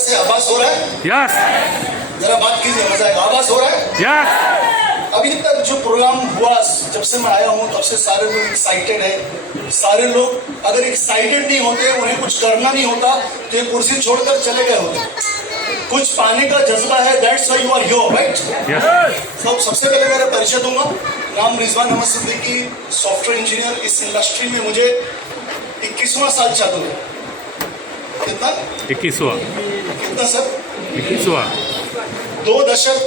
से आभास हो रहा है? यस जरा बात कीजिए, मजा आएगा। आभास हो रहा है? यस अभी तक जो प्रोग्राम हुआ, जब से मैं आया हूँ तब से सारे लोग एक्साइटेड है। सारे लोग अगर एक्साइटेड नहीं होते, उन्हें कुछ करना नहीं होता, तो ये कुर्सी छोड़कर चले गए होते। कुछ पाने का जज्बा है, that's why you are here, right? Yes सबसे पहले मेरा परिचय दूंगा। नाम रिजवान अहमद सिद्दीकी, सॉफ्टवेयर इंजीनियर। इस इंडस्ट्री में मुझे 21वां साल चालू है। कितना? 21वां कितना सर? 21वां 2 दशक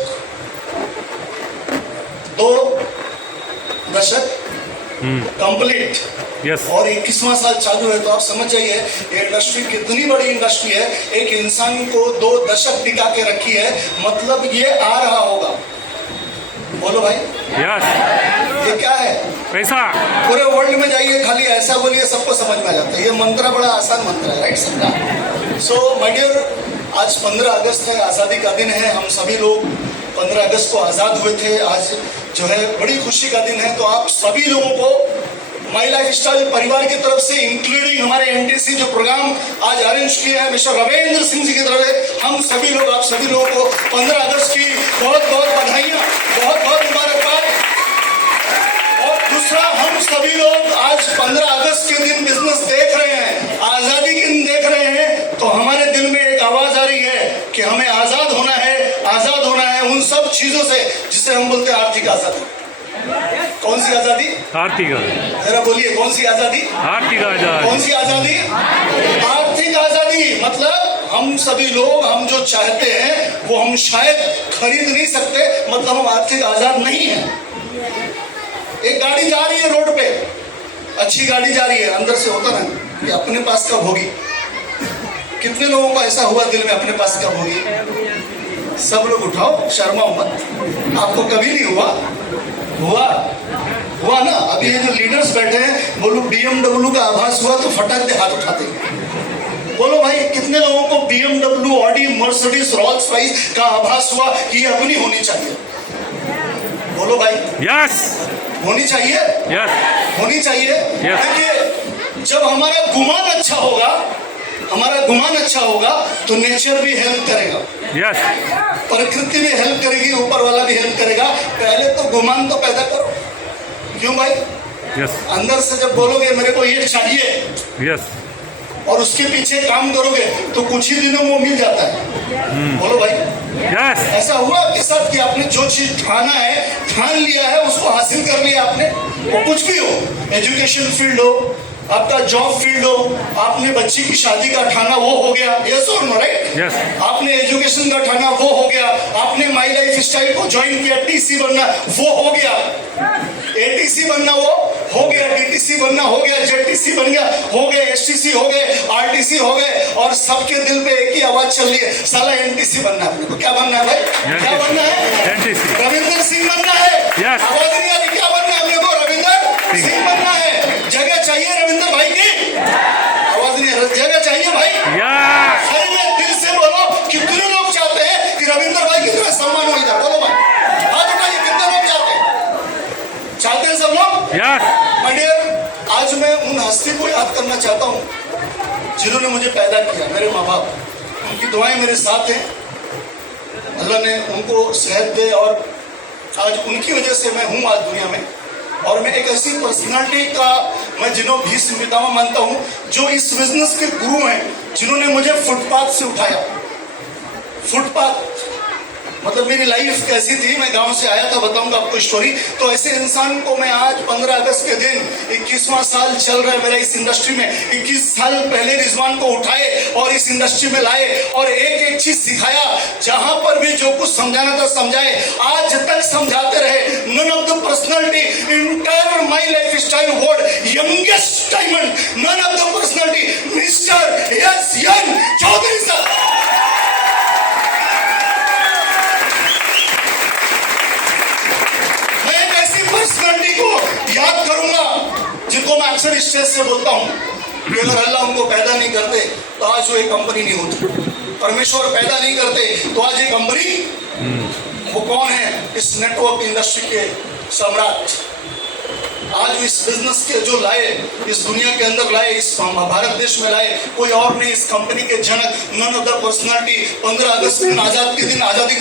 कंप्लीट। यस और 21वां साल चालू है, तो आप समझ जाइए ये इंडस्ट्री कितनी बड़ी इंडस्ट्री है। एक इंसान को 2 दशक टिका के रखी है, मतलब ये आ रहा होगा। बोलो भाई, यस ये क्या है? पैसा पूरे वर्ल्ड में जाइए, खाली ऐसा बोलिए, सबको समझ में आ जाता है। ये मंत्र बड़ा आसान मंत्र है, राइट सबका? सो माय डियर, आज 15 अगस्त है, आज़ादी का दिन है। हम सभी लोग 15 अगस्त को आज़ाद हुए थे। आज जो है बड़ी खुशी का दिन है। तो आप सभी लोगों को माई लाइफ स्टाइल परिवार की तरफ से, इंक्लूडिंग हमारे एनटीसी जो प्रोग्राम आज अरेंज किए हैं मिस्टर रविंद्र सिंह जी की तरफ से, हम सभी लोग, आप सभी लोगों को 15 अगस्त की बहुत बहुत बधाइयाँ, बहुत बहुत मुबारकबाद। और दूसरा, हम सभी लोग आज 15 अगस्त के दिन बिजनेस देख रहे हैं, आज़ादी के दिन देख रहे हैं, तो हमारे दिल में एक आवाज़ आ रही है कि हमें आज़ाद होना है, आज़ाद होना है उन सब चीज़ों से जिसे हम बोलते हैं आर्थिक आज़ादी। कौन सी आज़ादी? आर्थिक जरा बोलिए, कौन सी आज़ादी? आर्थिक आजाद कौन सी आज़ादी? आर्थिक आज़ादी। मतलब हम सभी लोग, हम जो चाहते हैं वो हम शायद खरीद नहीं सकते, मतलब हम आर्थिक आज़ाद नहीं हैं। एक गाड़ी जा रही है रोड पे, अच्छी गाड़ी जा रही है, अंदर से होता ना कि अपने पास का भोगी। कितने लोगों को ऐसा हुआ दिल में, अपने पास का भोगी? सब लोग उठाओ, शर्माओ मत। आपको कभी नहीं हुआ? हुआ ना? अभी ये जो लीडर्स बैठे हैं, बोलो BMW का आभास हुआ तो फटाक से हाथ उठाते हैं। बोलो भाई, कितने लोगों को BMW, Audi, Mercedes, Rolls Royce का आभास हुआ कि ये अपनी होनी चाहिए? बोलो भाई, यस होनी चाहिए, यस होनी चाहिए। Yes. देखिए, जब हमारा गुमान अच्छा होगा, हमारा गुमान अच्छा होगा, तो नेचर भी हेल्प करेगा, यस प्रकृति भी हेल्प करेगी, ऊपर वाला भी हेल्प करेगा। पहले तो गुमान तो पैदा करो। क्यों भाई? यस अंदर से जब बोलोगे मेरे को ये चाहिए, यस और उसके पीछे काम करोगे, तो कुछ ही दिनों में वो मिल जाता है। बोलो भाई, यस ऐसा हुआ आपके साथ कि आपने जो चीज ठाना है, ठान लिया है, उसको हासिल कर लिया आपने? वो कुछ भी हो, एजुकेशन फील्ड हो, आपका जॉब फील्ड हो, आपने बच्ची की शादी का ठाना, वो हो गया, यस और नो, राइट? यस आपने एजुकेशन का ठाना, वो हो गया। आपने माई लाइफ स्टाइल को ज्वाइन किया, TC बनना, वो हो गया। ATC बनना, वो हो गया। DTC बनना हो गया, ZTC बन गया, हो गए, STC हो गए, RTC हो गए, और सबके दिल पे एक ही आवाज चल रही है, साला NTC बनना है। अपने को क्या बनना है भाई? क्या बनना है? NTC रविंद्र सिंह बनना है। Yes. आवाज नहीं आ रही, क्या बनना है अपने को? रविंद्र सिंह बनना है। जगह चाहिए रविंद्र भाई की? आवाज नहीं आ रही, जगह चाहिए भाई? यस सही में दिल से बोलो, कितने लोग चाहते हैं कि रविंद्र भाई की तरह सम्मान हो इधर? बोलो भाई, हाथ उठाइए, कितने लोग चाहते हैं? चाहते हैं सब लोग? यस माय डियर, आज मैं उन हस्ती को याद करना चाहता हूँ जिन्होंने मुझे पैदा किया, मेरे माँ बाप। उनकी दुआएं मेरे साथ हैं, अल्लाह ने उनको सेहत दे, और आज उनकी वजह से मैं हूँ आज दुनिया में। और मैं एक ऐसी पर्सनालिटी का मैं जिन्हों भी संविदावा मानता हूँ, जो इस बिजनेस के गुरु हैं, जिन्होंने मुझे फुटपाथ से उठाया। फुटपाथ मतलब मेरी लाइफ कैसी थी, मैं गांव से आया था, बताऊंगा आपको स्टोरी। तो ऐसे इंसान को मैं आज 15 अगस्त के दिन, 21वां साल चल रहा है मेरा इस इंडस्ट्री में, 21 साल पहले रिजवान को उठाए और इस इंडस्ट्री में लाए, और एक एक चीज सिखाया। जहां पर भी जो कुछ समझाना था समझाए, आज तक समझाते रहे। None of the personality entire my lifestyle world, youngest diamond, none of the personality mister SN Chaudhary साहब। पर्सनालिटी को याद करूंगा जिनको मैं अक्सर स्टेज से बोलता हूं कि अगर अल्लाह उनको पैदा नहीं करते तो आज वो एक कंपनी नहीं होती। परमेश्वर पैदा नहीं करते तो आज ये कंपनी, वो कौन है? इस नेटवर्क इंडस्ट्री के सम्राट आज इस बिजनेस के जो लाए, इस दुनिया के अंदर लाए, इस भारत देश में लाए, कोई और नहीं, इस कंपनी के जनक, नन अदर पर्सनालिटी। 15 अगस्त दिन, आजादी के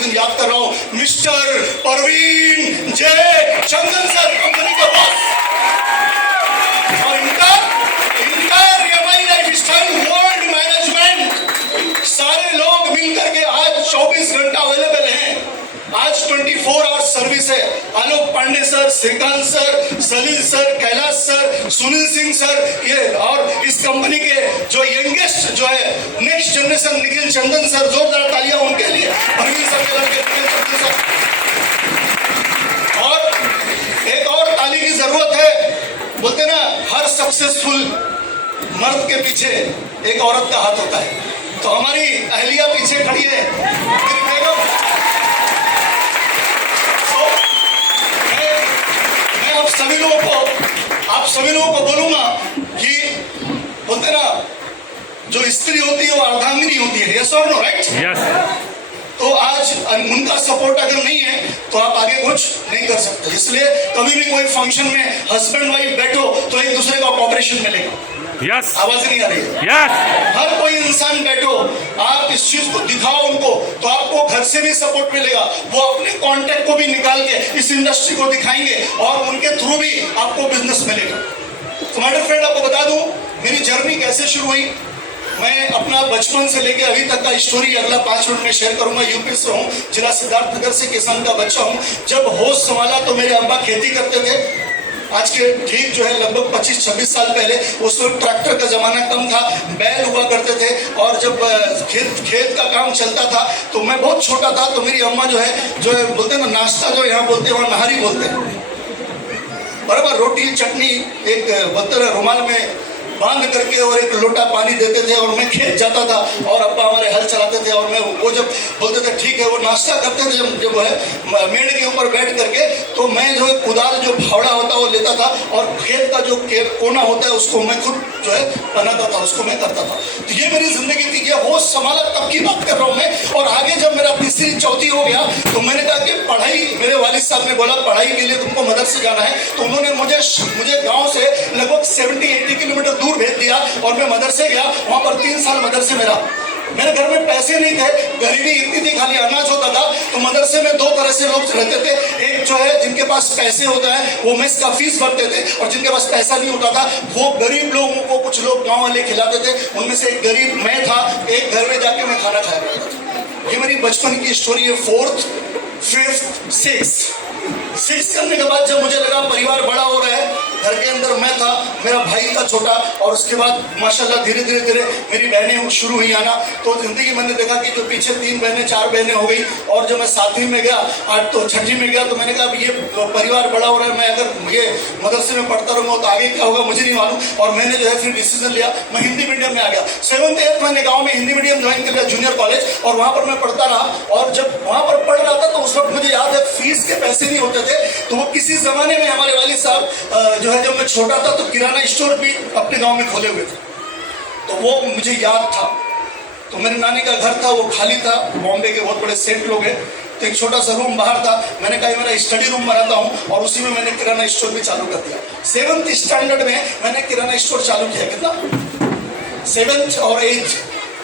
दिन याद कर रहा हूँ, मिस्टर परवीन जय चंदन सर, कंपनी का बॉस। और इनका रियमाई लाइफस्टाइल वर्ल्ड मैनेजमेंट, सारे लोग मिलकर के आज 24 घंटा अवेलेबल हैं। आज 24 आवर्स सर्विस है। Alok Pandey sir, Shrikant sir, Salil sir, Kailash sir, Sunil Singh sir, ये और इस कंपनी के जो यंगेस्ट जो है next generation Nikhil Chandan sir, जोरदार तालियां उनके लिए। परवीन सर के लड़के निखिल चंदन सर। और एक और ताली की जरूरत है। बोलते ना, हर सक्सेसफुल मर्द के पीछे एक औरत का हाथ होता है। तो हमारी अहलिया पीछे खड़ी है, मेरी बेगम। आप सभी लोगों को बोलूंगा कि बोलते ना, जो स्त्री होती है वो अर्धांगिनी होती है, यस और नो, राइट? यस। तो आज उनका सपोर्ट अगर नहीं है तो आप आगे कुछ नहीं कर सकते। इसलिए कभी भी कोई फंक्शन में हस्बैंड वाइफ बैठो तो एक दूसरे का कॉपरेशन मिलेगा। यस। आवाज नहीं आ रही है? यस। हर कोई इंसान बैठो, आप इस चीज को दिखाओ उनको, तो आपको घर से भी सपोर्ट मिलेगा। वो अपने कॉन्टेक्ट को भी निकाल के इस इंडस्ट्री को दिखाएंगे और उनके थ्रू भी आपको बिजनेस मिलेगा। तो माय डियर फ्रेंड, आपको बता दूं मेरी जर्नी कैसे शुरू हुई। मैं अपना बचपन से लेके अभी तक का स्टोरी अगला 5 मिनट में शेयर करूंगा। यूपी से हूँ, जिला सिद्धार्थनगर से, किसान का बच्चा हूँ। जब होश संभाला तो मेरे अब्बा खेती करते थे। आज के ठीक जो है लगभग 25-26 साल पहले, उस वक्त ट्रैक्टर का जमाना कम था, बैल हुआ करते थे। और जब खेत का काम चलता था तो मैं बहुत छोटा था, तो मेरी अम्मा जो है बोलते ना, नाश्ता जो यहाँ बोलते हैं वहाँ नहारी बोलते हैं, बराबर रोटी चटनी एक बोलते रुमाल में बांध करके और एक लोटा पानी देते थे। और मैं खेत जाता था और अब्बा हमारे हल चलाते थे। और मैं वो जब बोलते थे ठीक है, वो नाश्ता करते थे जब है मेड़ के ऊपर बैठ करके, तो मैं जो है कुदाल जो फावड़ा होता है वो लेता था और खेत का जो कोना होता है उसको मैं खुद जो है बनाता था, उसको मैं करता था। तो ये मेरी जिंदगी थी। ये होश संभाला तब की बात कर रहा हूँ मैं। और आगे जब मेरा तीसरी चौथी हो गया तो मैंने कहा कि पढ़ाई, मेरे वालिद साहब ने बोला पढ़ाई के लिए तुमको मदरसे जाना है। तो उन्होंने मुझे गाँव से लगभग 70-80 किलोमीटर दूर भेज दिया और मैं मदरसे गया। वहां पर 3 साल मदरसे में रहा। मेरे घर में पैसे नहीं थे, गरीबी इतनी थी, खाली अनाज होता था। तो मदरसे में 2 तरह से लोग रहते थे। एक जो है जिनके पास पैसे होता है वो मेस का फीस भरते थे, और जिनके पास पैसा नहीं होता था वो गरीब लोगों को कुछ लोग गांव वाले खिलाते थे। उनमें से एक गरीब मैं था। एक घर में जाके मैं खाना खाया करता था। ये मेरी बचपन की स्टोरी है। 4th, 5th, 6th करने के बाद जब मुझे लगा परिवार बड़ा हो रहा है, घर के अंदर मैं था, मेरा भाई था छोटा, और उसके बाद माशाल्लाह धीरे धीरे मेरी बहनें शुरू हुई आना। तो जिंदगी मैंने देखा कि जो पीछे 3 बहनें 4 बहनें हो गई। और जब मैं 7वीं में गया, 8 तो 6ठी में गया, तो मैंने कहा ये परिवार बड़ा हो रहा है, मैं अगर ये मदरसे में पढ़ता रहूँगा तो आगे क्या होगा मुझे नहीं मालूम। और मैंने जो है फिर डिसीजन लिया, मैं हिंदी मीडियम में आ गया। 7th 8th मैंने गाँव में हिंदी मीडियम ज्वाइन कर लिया, जूनियर कॉलेज, और वहाँ पर मैं पढ़ता रहा। और जब वहाँ पर पढ़ रहा था तो उस वक्त मुझे याद है फीस के पैसे नहीं होते थे। तो वो किसी जमाने में हमारे वालिद साहब जो है, जब मैं छोटा था तो किराना स्टोर भी अपने गांव में खोले हुए थे। तो वो मुझे याद था। तो मेरे नानी का घर था, वो खाली था। बॉम्बे के बहुत बड़े सेठ लोग हैं, तो एक छोटा सा रूम बाहर था। मैंने कहा मेरा स्टडी रूम बनाता हूँ, और उसी में मैंने किराना स्टोर भी चालू कर दिया। 7th स्टैंडर्ड में मैंने किराना स्टोर चालू किया। कितना? 7th और 8th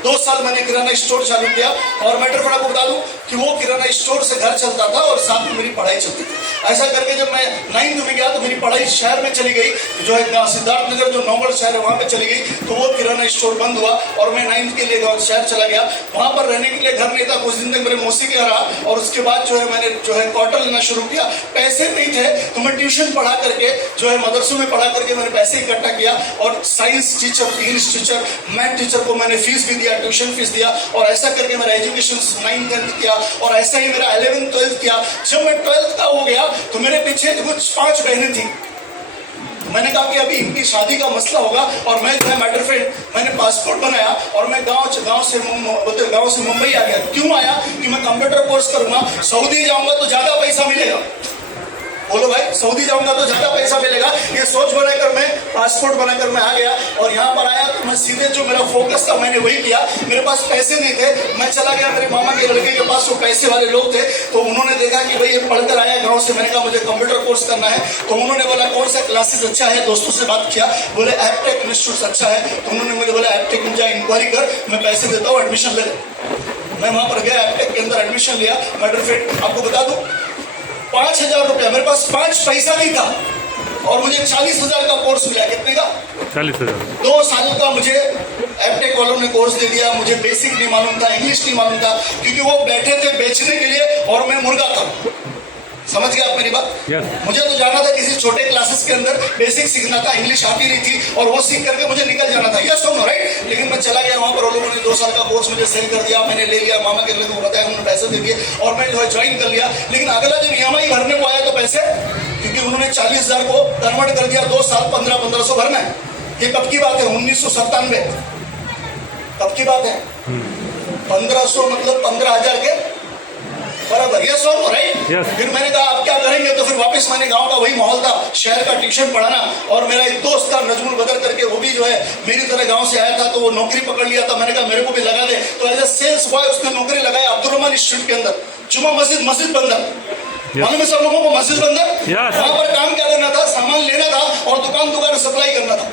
2 साल मैंने किराना स्टोर चालू किया। और मैं आपको बता दूं कि वो किराना स्टोर से घर चलता था और साथ में मेरी पढ़ाई चलती थी। ऐसा करके जब मैं 9th में गया तो मेरी पढ़ाई शहर में चली गई, जो है सिद्धार्थनगर जो नौगढ़ शहर है वहाँ पे चली गई। तो वो किराना स्टोर बंद हुआ और मैं 9th के लिए शहर चला गया। वहाँ पर रहने के लिए घर नहीं था, कुछ दिन तक मेरे मौसी के यहाँ रहा। और उसके बाद जो है मैंने जो है क्वार्टर लेना शुरू किया। पैसे नहीं थे तो मैं ट्यूशन पढ़ा करके जो है मदरसों में पढ़ा करके मैंने पैसे इकट्ठा किया। और science teacher, English teacher, math teacher को मैंने फीस भी दिया, ट्यूशन फीस दिया। और ऐसा करके मेरा एजुकेशन 9th 10th किया। और ऐसा ही मेरा 11th 12th किया। जब मैं 12th का हो गया तो मेरे पीछे कुछ 5 बहनें थी। मैंने कहा कि अभी इनकी शादी का मसला होगा। और मैं जो है मैटर फ्रेंड, मैंने पासपोर्ट बनाया और मैं गांव से मुंबई आ गया। क्यों आया कि मैं कंप्यूटर कोर्स करूंगा, सऊदी जाऊंगा तो ज्यादा पैसा मिलेगा। बोलो भाई सऊदी जाऊंगा तो ज्यादा पैसा मिलेगा। ये सोच बनाकर मैं पासपोर्ट बनाकर मैं आ गया और यहाँ पर आया तो मैं सीधे जो मेरा फोकस था मैंने वही किया। मेरे पास पैसे नहीं थे, मैं चला गया मेरे मामा के लड़के के पास, वो पैसे वाले लोग थे। तो उन्होंने देखा कि भाई ये पढ़कर आया गाँव से, मैंने कहा मुझे कंप्यूटर कोर्स करना है। तो उन्होंने बोला कौन सा क्लासेस अच्छा है, दोस्तों से बात किया, बोले एपटेक इंस्टीट्यूट अच्छा है। तो उन्होंने मुझे बोला एपटेक में जा इंक्वायरी कर, मैं पैसे देता हूँ एडमिशन ले। मैं वहां पर गया, एपटेक के अंदर एडमिशन लिया। मैटर फेट आपको बता दूं 5,000 रुपया, मेरे पास 5 पैसा नहीं था और मुझे 40,000 का कोर्स मिला। कितने का? 40,000। 2 साल का मुझे एपटेक वालों ने कोर्स दे दिया। मुझे बेसिक नहीं मालूम था, इंग्लिश नहीं मालूम था, क्योंकि वो बैठे थे बेचने के लिए और मैं मुर्गा था। समझ गया आप मेरी बात? Yes. मुझे तो जाना था किसी छोटे क्लासेस के अंदर, बेसिक सीखना था, इंग्लिश आती नहीं थी और वो सीख करके मुझे निकल जाना था। Yes no right? लेकिन मैं चला गया वहां पर, लोगों ने 2 साल का कोर्स मुझे सेल कर दिया, मैंने ले लिया, मामा के लड़के को बताया, उन्होंने पैसे दे दिए और मैं जो है ज्वाइन कर लिया। लेकिन अगला जब EMI भरने को आया तो पैसे, क्योंकि उन्होंने 40,000 को कन्वर्ट कर दिया, 2 साल 1500 भरना है। ये कब की बात है? 1997। कब की बात है? 1500 मतलब 15,000 के बराबर। यस और राइट? Yes. फिर मैंने कहा आप क्या करेंगे, तो फिर वापस मैंने गांव का वही माहौल था, शहर का ट्यूशन पढ़ाना। और मेरा एक दोस्त था नजमुल बदर करके, वो भी जो है मेरी तरह गांव से आया था, तो वो नौकरी पकड़ लिया था। मैंने कहा मेरे को भी लगा दे, तो एज ए सेल्स बॉय उसने नौकरी लगाया अब्दुल रहमान स्ट्रीट के अंदर, जुमा मस्जिद बंदर। मालूम है सब लोगों को मस्जिद बंदर? Yes. वहां पर काम क्या करना था, सामान लेना था और दुकान सप्लाई करना था।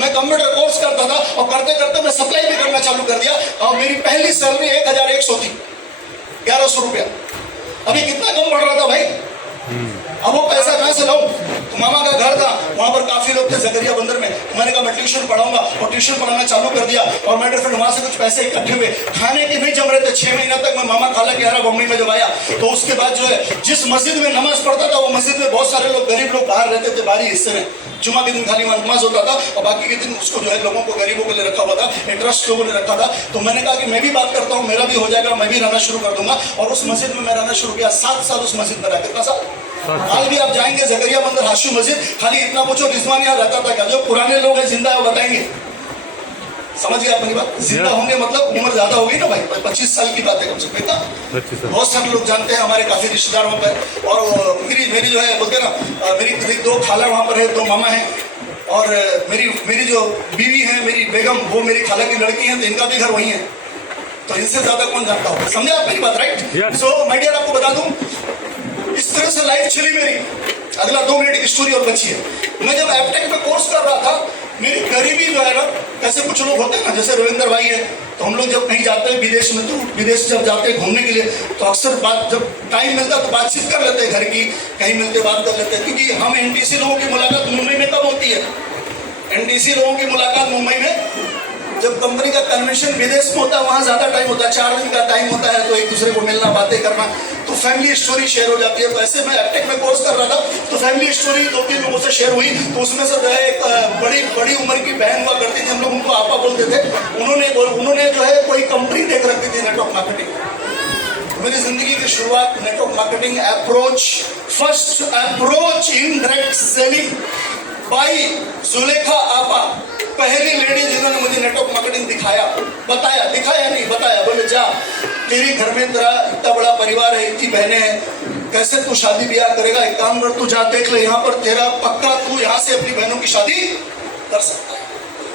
मैं कंप्यूटर कोर्स करता था और करते करते मैं सप्लाई भी करना चालू कर दिया और मेरी पहली सैलरी 1,100 थी, 1,100 रुपया। अभी कितना कम पड़ रहा था भाई। अब वो पैसा कहां से लाऊं? तो मामा का घर था, वहां पर काफी लोग थे जकरिया बंदर में। मैंने कहा मैं ट्यूशन पढ़ाऊंगा और ट्यूशन पढ़ाना चालू कर दिया। और मेरे फ्रेंड वहां से कुछ पैसे इकट्ठे हुए, खाने के नहीं जम रहे थे। 6 महीना तक मैं मामा खाला के रहा बम्बई में जब आया। तो उसके बाद जो है जिस मस्जिद में नमाज पढ़ता था, वो मस्जिद में बहुत सारे लोग गरीब लोग बाहर रहते थे बाहरी हिस्से में। जुमा के दिन खाली नमाज होता था और बाकी के दिन उसको जो है लोगों को, गरीबों के लिए रखा हुआ था, इंटरेस्ट लोगों ने रखा था। तो मैंने कहा कि मैं भी बात करता हूँ, मेरा भी हो जाएगा, मैं भी रहना शुरू कर दूंगा। और उस मस्जिद में मैं रहना शुरू किया। 7 साल उस मस्जिद में रहा। कितना साल? आज भी आप जाएंगे जकरिया बंदर हाशू मस्जिद, खाली इतना पूछो रिजवान यहाँ रहता था क्या? जो पुराने लोग हैं जिंदा है वो बताएंगे। समझ गया अपनी बात? जिंदा होंगे मतलब उम्र ज्यादा होगी ना भाई, 25 साल की बात है कम से कम। इतना बहुत सारे लोग जानते हैं, हमारे काफी रिश्तेदार वहाँ पर। और मेरी जो है बोलते ना, मेरी 2 खाला वहाँ पर है, 2 मामा है और मेरी जो बीवी है मेरी बेगम, वो मेरी खाला की लड़की है, तो इनका भी घर वही है। तो इनसे ज्यादा कौन जानता होगा? समझे आप मेरी बात? राइट? सो माय डियर, आपको बता दूं इस तरह से लाइफ चली मेरी। अगला 2 मिनट की स्टोरी और बची है। मैं जब एपटेक में कोर्स कर रहा था, मेरी गरीबी जो है ना, कैसे कुछ लोग होते हैं ना, जैसे रविंदर भाई है, तो हम लोग जब कहीं जाते हैं विदेश में, तो विदेश जब जाते हैं घूमने के लिए, तो अक्सर बात जब टाइम मिलता है तो बातचीत कर लेते हैं घर की, कहीं मिलते बात कर लेते हैं। क्योंकि हम NTC लोगों की मुलाकात मुंबई में कब होती है? NTC लोगों की मुलाकात मुंबई में जब कंपनी का कन्वेंशन विदेश में होता है, वहाँ ज्यादा टाइम होता है, 4 दिन का टाइम होता है, तो एक दूसरे को मिलना, बातें करना, तो फैमिली स्टोरी शेयर हो जाती है। तो ऐसे मैं एपटेक में कोर्स कर रहा था, तो फैमिली स्टोरी 2-3 लोगों से शेयर हुई। तो उसमें से जो है एक बड़ी उम्र की बहन हुआ करती थी, हम लोग उनको आपा बोलते थे। उन्होंने जो है कोई कंपनी देख रखी थी, नेटवर्क मार्केटिंग। मेरी जिंदगी की शुरुआत network marketing first approach in direct selling by Zulekha आपा, पहली लेडी जिन्होंने मुझे नेटवर्क मार्केटिंग बताया। बोले जा, तेरी घर में तेरा इतना बड़ा परिवार है, इतनी बहनें हैं, कैसे तू शादी ब्याह करेगा? एक काम कर, तू जा देख ले, यहाँ पर तेरा पक्का तू यहाँ से अपनी बहनों की शादी कर सकता है।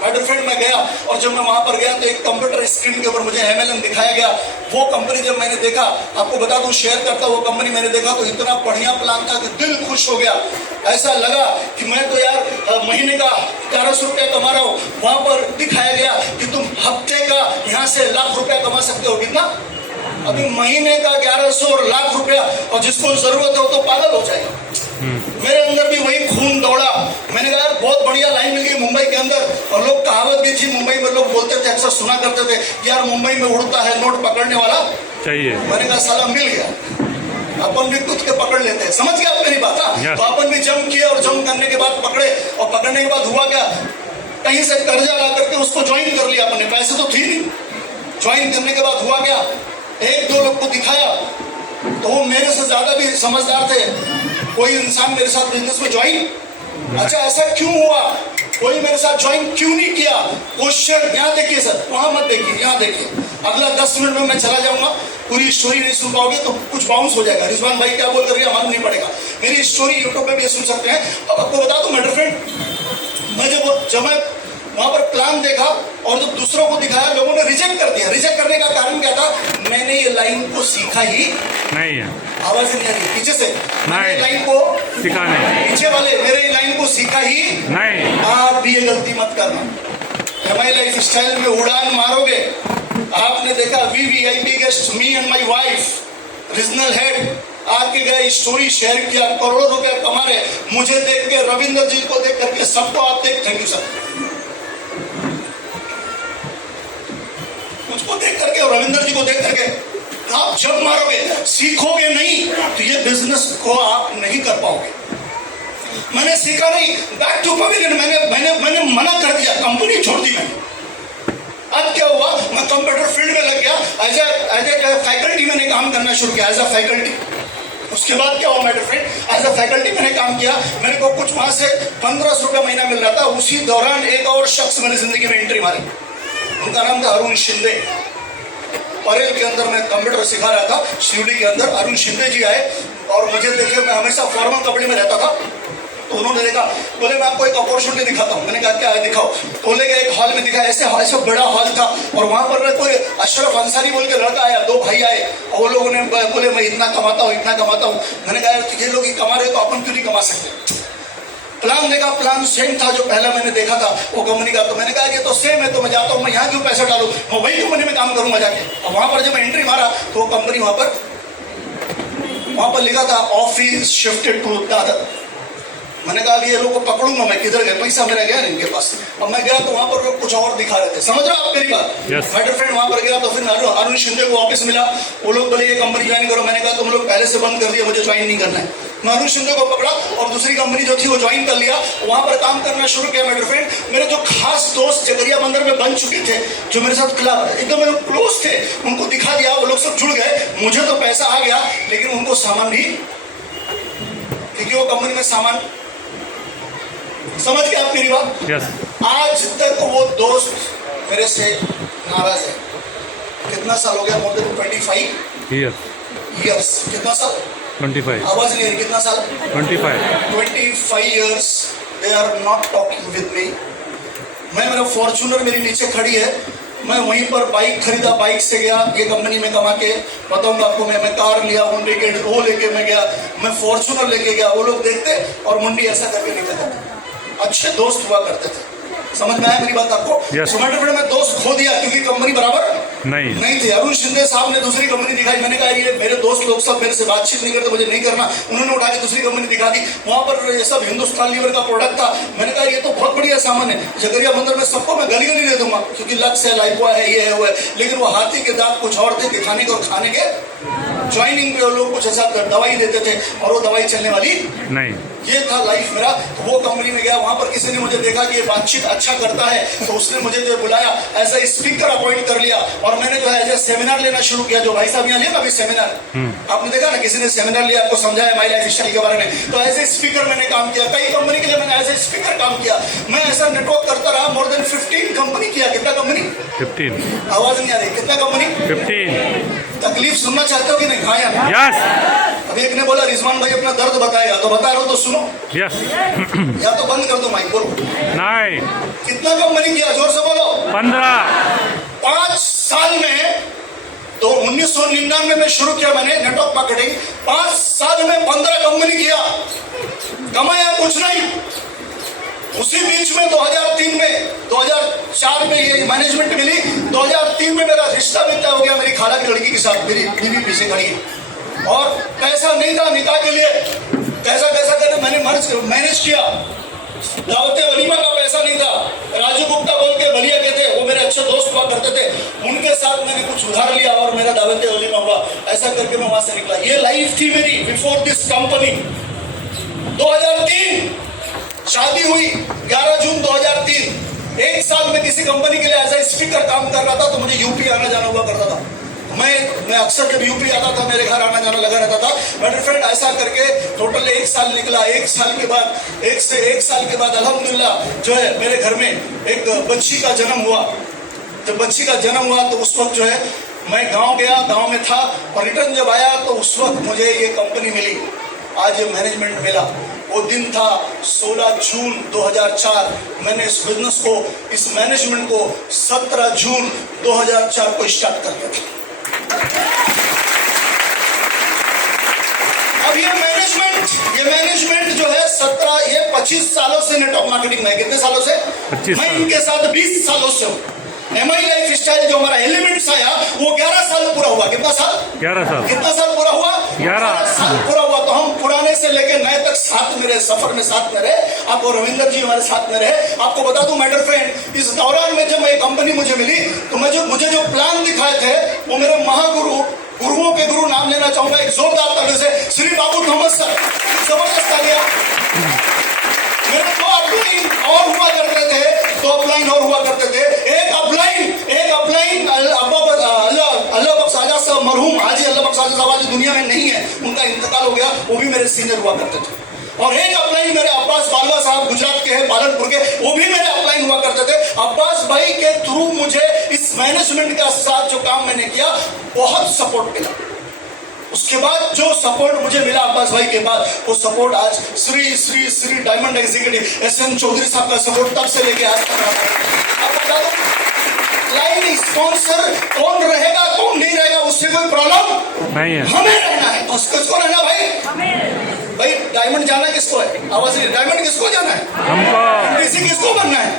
फ्रेंड मैं गया और जब मैं वहां पर गया तो एक कंप्यूटर स्क्रीन के ऊपर मुझे MLM दिखाया गया। वो कंपनी जब मैंने देखा, आपको बता दूं शेयर करता, वो कंपनी मैंने देखा तो इतना बढ़िया प्लान था कि दिल खुश हो गया। ऐसा लगा कि मैं तो यार महीने का 1100 रुपया कमा रहा हूँ। वहां पर दिखाया गया कि तुम हफ्ते का यहाँ से लाख रुपया कमा सकते हो। कितना? अभी महीने का 1100 और लाख रुपया, और जिसको जरूरत हो तो पागल हो जाएगा। मेरे अंदर भी वही खून दौड़ा। मैंने कहा यार बहुत बढ़िया लाइन मिल गई मुंबई के अंदर। और लोग कहावत भी थी मुंबई में, लोग बोलते थे, अक्सर सुना करते थे, यार मुंबई में उड़ता है नोट पकड़ने वाला चाहिए। मैंने कहा साला मिल गया, अपन भी खुद के पकड़ लेते हैं। समझ गया आप मेरी बात? yes. तो अपन भी जम किया और जम करने के बाद पकड़े, और पकड़ने के बाद हुआ क्या, कहीं से कर्जा ला करके उसको ज्वाइन कर लिया। अपने पैसे तो थी नहीं। ज्वाइन करने के बाद हुआ क्या, 1-2 लोग को दिखाया तो वो मेरे से ज्यादा भी समझदार थे। कोई इंसान मेरे साथ बिजनेस में ज्वाइन, अच्छा ऐसा क्यों हुआ? कोई मेरे साथ ज्वाइन क्यों नहीं किया? क्वेश्चन यहाँ देखिए सर, वहां मत देखिए, यहाँ देखिए। अगला 10 मिनट में मैं चला जाऊंगा, पूरी स्टोरी नहीं सुन पाओगे तो कुछ बाउंस हो जाएगा। रिजवान भाई क्या बोल कर रही है मालूम नहीं पड़ेगा। मेरी स्टोरी यूट्यूब पे भी सुन सकते हैं। अब आपको बता दूं मेरे फ्रेंड, मैं जब मैं वहां पर प्लान देखा और जब दूसरों को दिखाया, लोगों ने रिजेक्ट कर दिया। रिजेक्ट करने का कारण क्या था? मैंने ये लाइन को सीखा ही नहीं है, आवाज नहीं आ रही पीछे से, मैंने नहीं। लाइन को सीखा नहीं, पीछे वाले मेरे लाइन को सीखा ही नहीं। आप भी ये गलती मत करना। एमआई लाइफ स्टाइल में उड़ान मारोगे। आपने देखा VVIP guest, me and my wife, regional head आके गए, स्टोरी शेयर किया, करोड़ों रुपए कमा रहे। मुझे देख के, रविंदर जी को देख करके, सबको आप देख, थैंक यू सर, मुझको देख करके और रविंदर जी को देख करके आप जब मारोगे, सीखोगे नहीं तो ये बिजनेस को आप नहीं कर पाओगे। मैंने सीखा नहीं, बैक टू पवेलियन मैंने मना कर दिया, कंपनी छोड़ दी मैंने। अब क्या हुआ? मैं कंप्यूटर फील्ड में लग गया, एज ए फैकल्टी मैंने काम करना शुरू किया, एज अ फैकल्टी। उसके बाद क्या हुआ मेरे फ्रेंड, एज अ फैकल्टी मैंने काम किया। मेरे को कुछ वहां से 1500 रुपया महीना मिल रहा था। उसी दौरान एक और शख्स मेरी जिंदगी में एंट्री मारी, उनका नाम था अरुण शिंदे। परेल के अंदर मैं कंप्यूटर सिखा रहा था, शिवली के अंदर अरुण शिंदे जी आए और मुझे देखे, मैं हमेशा फॉर्मल कपड़े में रहता था, तो उन्होंने देखा, बोले मैं आपको एक अपॉर्चुनिटी दिखाता हूँ। मैंने कहा क्या है, दिखाओ। तो लेके एक हॉल में दिखाया, ऐसे बड़ा हॉल था और वहां पर कोई अशरफ अंसारी बोल के लड़का आया, 2 भाई आए और वो लोगों ने बोले मैं इतना कमाता हूँ, इतना कमाता हूँ। मैंने कहा ये लोग कमा रहे तो अपन क्यों नहीं कमा सकते? प्लान देखा, प्लान सेम था जो पहला मैंने देखा था वो कंपनी का। तो मैंने कहा ये तो सेम है, तो मैं जाता हूँ, मैं यहाँ क्यों पैसा डालूं, मैं वही कंपनी में काम करूंगा जाके। और वहां पर जब मैं एंट्री मारा तो वो कंपनी वहां पर लिखा था ऑफिस शिफ्टेड टू दादर। मैंने कहा ये लोग को पकड़ूंगा मैं, किधर गए, पैसा मेरा गया इनके पास। अब मैं गया तो वहां पर लोग कुछ और दिखा रहे थे, समझ रहे हो आप मेरी बात? Yes. मेरे फ्रेंड वहां पर गया तो फिर अरुण शिंदे को ऑफिस मिला, वो लोग बोले ये कंपनी ज्वाइन करो। मैंने कहा तुम लोग पहले से बंद कर दिया, मुझे ज्वाइन नहीं करना है। मैं अरुण शिंदे को पकड़ा और दूसरी कंपनी जो थी वो ज्वाइन कर लिया, वहां पर काम करना शुरू किया। मेरे फ्रेंड, मेरे जो खास दोस्त जगरिया बंदर में बन चुके थे, जो मेरे साथ एकदम मेरे क्लोज थे, उनको दिखा दिया, वो लोग सब जुड़ गए। मुझे तो पैसा आ गया लेकिन उनको सामान भी, क्योंकि वो कंपनी में सामान, समझ गए आप मेरी बात? यस। आज तक वो दोस्त मेरे से नाराज है। कितना साल हो गया? More than 25 years. कितना साल? 25। आवाज नहीं आ रही, कितना साल? 25 years they are not talking with me. मैं, मेरा फॉर्च्यूनर मेरी नीचे खड़ी है, मैं वहीं पर बाइक खरीदा, बाइक से गया ये कंपनी में कमा के, बताऊंगा आपको। मैं कार लिया, मुंडी के वो लेके मैं गया, मैं फॉर्च्यूनर लेके गया। वो लोग देखते और मुंडी ऐसा करके निकल जाते। अच्छे दोस्त हुआ करते थे, समझ में आया मेरी बात आपको? Yes. मैं दोस्त खो दिया क्योंकि कंपनी बराबर नहीं थी। अरुण शिंदे साहब ने दूसरी कंपनी दिखाई, मैंने कहा ये मेरे दोस्त लोग सब मेरे से बातचीत नहीं करते, मुझे नहीं करना। उन्होंने उठा के दूसरी कंपनी दिखा दी, वहां पर ये सब हिंदुस्तान लीवर का प्रोडक्ट था। मैंने कहा ये तो बहुत बढ़िया सामान है, जगरिया बंदर में सबको मैं गली गली दे दूंगा क्योंकि लक्स है, लाइफबॉय है, ये है वो है। लेकिन वो हाथी के दांत कुछ और थे, दिखाने के और खाने के। ज्वाइनिंग में लोग कुछ ऐसा दवाई देते थे और वो दवाई चलने वाली नहीं। ये था लाइफ मेरा। तो वो कंपनी में गया, वहां पर किसी ने मुझे देखा कि ये बातचीत अच्छा करता है, तो उसने मुझे जो बुलाया एज ए स्पीकर अपॉइंट कर लिया और मैंने जो है एज ए सेमिनार लेना शुरू किया। जो भाई साहब यहाँ लिया ना अभी सेमिनार, आपने देखा ना, किसी ने सेमिनार लिया, आपको समझाया माई लाइफ स्टाइल के बारे में। तो एज ए स्पीकर मैंने काम किया, कई कंपनी के लिए मैंने एज ए स्पीकर काम किया। मैं ऐसा नेटवर्क करता रहा, मोर देन 15 कंपनी किया। कितना कंपनी? 15। आवाज नहीं आ रही, कितना कंपनी? 15। तकलीफ सुनना चाहते हो कि नहीं? हाँ यार। यस। अभी एक ने बोला रिजवान भाई अपना दर्द बताएगा, तो बता रहा हूं तो सुनो। यस। या तो बंद कर दो माइक, बोलो। नहीं। कितना कंपनी किया? जोर से बोलो। 15। 5 साल में, तो 1999 में शुरू किया मैंने नेटवर्क मार्केटिंग। 5 साल में 15 कंपनी किया, कमाया कुछ नहीं। उसी बीच में 2004 में ये मैनेजमेंट मिली। 2003 में मेरा रिश्ता भी तय हो गया मेरी खाला की लड़की के साथ, मेरी बीवी पीछे खड़ी है। और पैसा नहीं था निकाह के लिए, कैसा करके मैंने मैनेज किया। दावते वलीमा का पैसा नहीं था। राजू गुप्ता बोल के बलिया के थे, वो मेरे अच्छे दोस्त हुआ करते थे, उनके साथ मैंने कुछ उधार लिया और मेरा दावते वलीमा हुआ। ऐसा करके मैं वहां से निकला। ये लाइफ थी मेरी बिफोर दिस कंपनी। 2003 शादी हुई, 11 जून 2003। 1 साल में किसी कंपनी के लिए एज ए स्पीकर काम कर रहा था, तो मुझे यूपी आना जाना हुआ करता था। मैं अक्सर जब यूपी आता था मेरे घर आना जाना लगा रहता था। मेरे फ्रेंड ऐसा करके टोटल 1 साल निकला। 1 साल के बाद अल्हम्दुलिल्लाह जो है मेरे घर में एक बच्ची का जन्म हुआ। जब बच्ची का जन्म हुआ तो उस वक्त जो है मैं गांव गया, गांव में था और रिटर्न जब आया तो उस वक्त मुझे ये कंपनी मिली, आज ये मैनेजमेंट मिला। वो दिन था 16 जून 2004। मैंने इस बिजनेस को, इस मैनेजमेंट को 17 जून 2004 को स्टार्ट कर दिया था। अब ये मैनेजमेंट जो है 25 सालों से नेटवर्क मार्केटिंग में। कितने सालों से? 25 मैं साल। इनके साथ 20 सालों से हूँ। MI लाइफ स्टाइल जो हमारा एलिमेंट्स आया वो 11 साल पूरा हुआ। कितना साल? 11 साल। कितना साल पूरा हुआ? 11 साल पूरा हुआ। तो हम पुराने से लेके नए तक साथ में रहे, सफर में साथ में रहे। आपको रविंदर जी हमारे साथ में रहे। आपको बता दूं मैटर फ्रेंड, इस दौरान में जब ये कंपनी मुझे मिली तो मुझे जो प्लान दिखाए थे वो मेरे महागुरु, गुरुओं के गुरु नाम लेना चाहूंगा एक जोरदार तालियों से, श्री बाबू थॉमस सर। जबरदस्त तालियां। मेरे 2 अपलाइन और हुआ करते थे, 2 अपलाइन और हुआ करते थे। एक अपलाइन अल्लाह बख्श आजा साहब, मरहूम हाजी अल्लाह बख्श आजा साहब आज दुनिया में नहीं है, उनका इंतकाल हो गया। वो भी मेरे सीनियर हुआ करते थे। और एक अपलाइन मेरे अब्बास बालवा साहब गुजरात के हैं, पालनपुर के, वो भी मेरे अपलाइन हुआ करते थे। अब्बास भाई के थ्रू मुझे इस मैनेजमेंट का साथ जो काम मैंने किया बहुत सपोर्ट मिला। उसके बाद जो सपोर्ट मुझे मिला अब्बास भाई के बाद, वो सपोर्ट आज Shri diamond executive SM Chaudhary साहब का सपोर्ट तब से लेके आज तक रहा है। अब बता दो लाइन स्पॉन्सर कौन रहेगा कौन नहीं रहेगा उससे कोई प्रॉब्लम नहीं है, हमें रहना है। तो किसको रहना भाई डायमंड जाना किसको है? आवाज नहीं, डायमंड किसको जाना है? हमको। किसी किसको बनना है?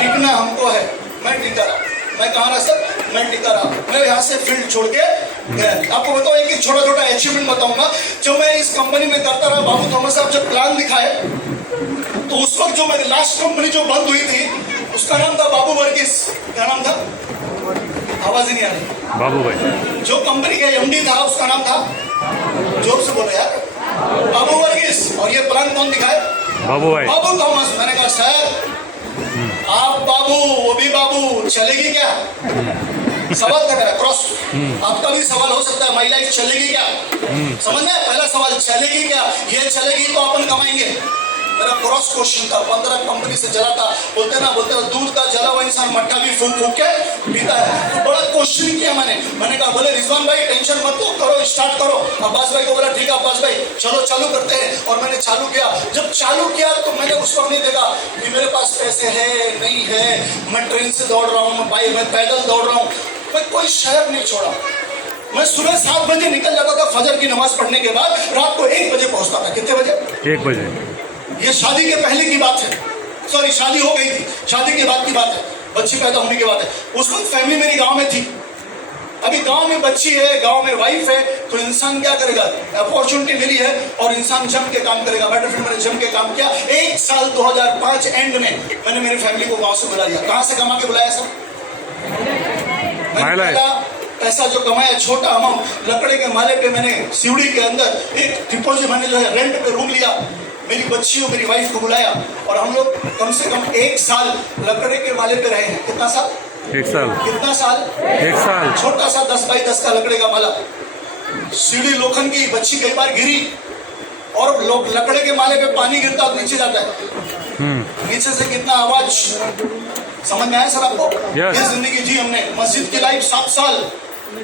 टिकना हमको है। मैं टिका रहा, मैं कहा ना सर, मैं टिका रहा। मैं यहाँ से फील्ड छोड़ के गया। आपको बताओ एक छोटा छोटा अचीवमेंट बताऊंगा जो मैं इस कंपनी में करता रहा। बाबू थॉमस साहब जब प्लान दिखाए तो उस वक्त जो मेरी लास्ट कंपनी जो बंद हुई थी उसका नाम था बाबू वर्गीस। क्या नाम था? आवाज ही नहीं आ रही। बाबू भाई जो कंपनी का MD था उसका नाम था, जोर से बोलो यार, बाबू वर्गीस। और ये प्लान कौन दिखाए? बाबू भाई, बाबू थॉमस। मैंने कहा सर आप बाबू, वो भी बाबू, चलेगी क्या? सवाल था मेरा क्रॉस। आपका भी सवाल हो सकता है, माई लाइफ चलेगी क्या? समझ में? पहला सवाल चलेगी क्या? ये चलेगी तो अपन कमाएंगे। मेरा क्रॉस क्वेश्चन था। 15 कंपनी से जला था। बोलते ना दूध का जला हुआ इंसान मट्ठा भी फूक फूक के पीता है। तो बड़ा क्वेश्चन किया मैंने कहा बोले रिजवान भाई टेंशन मत लो, करो स्टार्ट करो। अब्बास भाई को बोला ठीक है अब्बास भाई चलो चालू करते हैं। और मैंने चालू किया। जब चालू किया तो मैंने उस वक्त नहीं देखा कि मेरे पास पैसे है नहीं है, मैं ट्रेन से दौड़ रहा हूँ, मैं पैदल दौड़ रहा हूँ, मैं कोई शहर नहीं छोड़ा। मैं सुबह 7 बजे निकल जाता था फजर की नमाज पढ़ने के बाद, रात को 1 बजे पहुंचता था। कितने बजे? 1 बजे। ये शादी के पहले की बात है, सॉरी शादी हो गई थी, शादी के बाद की बात है, बच्ची पैदा होने की बात है। उस वक्त फैमिली मेरी गांव में थी। अभी गांव में बच्ची है, गांव में वाइफ है, तो इंसान क्या करेगा? अपॉर्चुनिटी मिली है और इंसान जम के काम करेगा। बेटर फिर मैंने जम के काम किया। 1 साल 2005 एंड में मैंने मेरी फैमिली को गाँव से बुला लिया। कहाँ से कमा के बुलाया सर? पैसा जो कमाया छोटा अमाउंट, लकड़े के माले पे मैंने सीढ़ी के अंदर एक डिपोजिट, मैंने जो है रेंट पे रूम लिया, मेरी बच्ची और मेरी वाइफ को बुलाया और हम लोग कम से कम 1 साल लकड़े के माले पे रहे हैं। कितना साल? 1 साल। कितना साल? 1 साल। छोटा सा 10 बाई 10 का लकड़े का माला, सीढ़ी लोखंड की, बच्ची कई बार गिरी और लोग लकड़े के माले पे पानी गिरता और नीचे जाता है। नीचे से कितना आवाज, समझ में आया सर आपको? ये जिंदगी जी हमने। मस्जिद की लाइफ 7 साल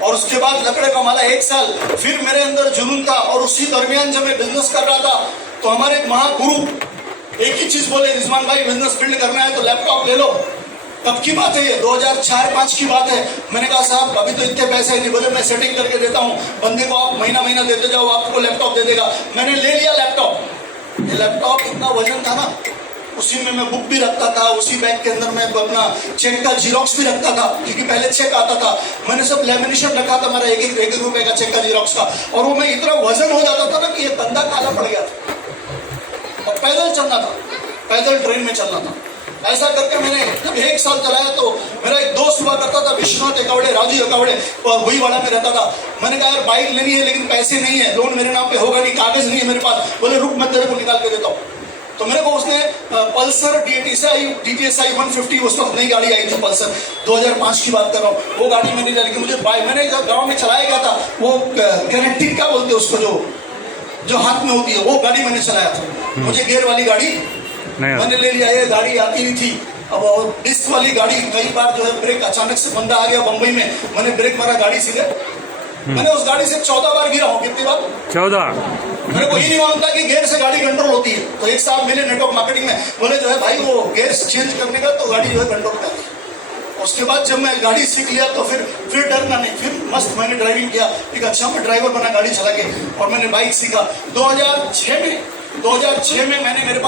और उसके बाद लकड़े का माला 1 साल। फिर मेरे अंदर जुनून था और उसी दरमियान जब मैं बिजनेस कर रहा था तो हमारे एक महागुरु एक ही चीज बोले, रिजवान भाई बिजनेस बिल्ड करना है तो लैपटॉप ले लो। तब की बात है ये, 2004-5 की बात है। मैंने कहा साहब अभी तो इतने पैसे नहीं। बोले मैं सेटिंग करके देता हूँ, बंदे को आप महीना देते जाओ, आपको लैपटॉप दे देगा। मैंने ले लिया लैपटॉप। ये लैपटॉप इतना वजन था ना, उसी में मैं बुक भी रखता था, उसी बैग के अंदर मैं अपना चेक का जीरोक्स भी रखता था क्योंकि पहले चेक आता था। मैंने सब लेमिनेशन रखा था मेरा 1-1 रुपए का चेक का जीरोक्स का। और वो मैं इतना वजन हो जाता था ना कि ये कंधा काला पड़ गया था और पैदल चलना था, पैदल ट्रेन में चलना था। ऐसा करके मैंने जब 1 साल चलाया तो मेरा एक दोस्त हुआ करता था विश्वनाथ एकावड़े, राजू एकावड़े, वही वाला में रहता था। मैंने कहा यार बाइक लेनी है लेकिन पैसे नहीं है, लोन मेरे नाम पे होगा नहीं, कागज नहीं है मेरे पास। बोले रुक मैं तेरे को निकाल के देता हूँ। तो मेरे को उसने पल्सर DTSI 150 उस वक्त नई गाड़ी आई थी पल्सर, 2005 की बात कर रहा हूँ, वो गाड़ी मैंने लेके मुझे मैंने जब गांव में चलाया गया था वो कैनेटिक क्या बोलते हैं उसको, जो हाथ में होती है, वो गाड़ी मैंने चलाया था। मुझे गियर वाली गाड़ी मैंने ले लिया, ये गाड़ी आती नहीं थी। अब डिस्क वाली गाड़ी, कई बार जो है ब्रेक अचानक से बंदा आ गया बंबई में, मैंने ब्रेक मारा गाड़ी सीधे, मैंने उस गाड़ी से 14 बार गिरा हूँ। कितनी बार? 14। मेरे को ये नहीं मालूम था कि गियर से गाड़ी कंट्रोल होती है। तो एक साहब मिले नेटवर्क मार्केटिंग में, बोले जो है भाई वो गियर चेंज करने का तो गाड़ी जो है कंट्रोल करती है। उसके बाद जब मैं गाड़ी सीख लिया तो फिर डरना नहीं, फिर मस्त मैंने ड्राइविंग किया, एक अच्छा मैं ड्राइवर बना गाड़ी चला के, और मैंने बाइक सीखा 2006 में। 2006 में मैंने मेरे पास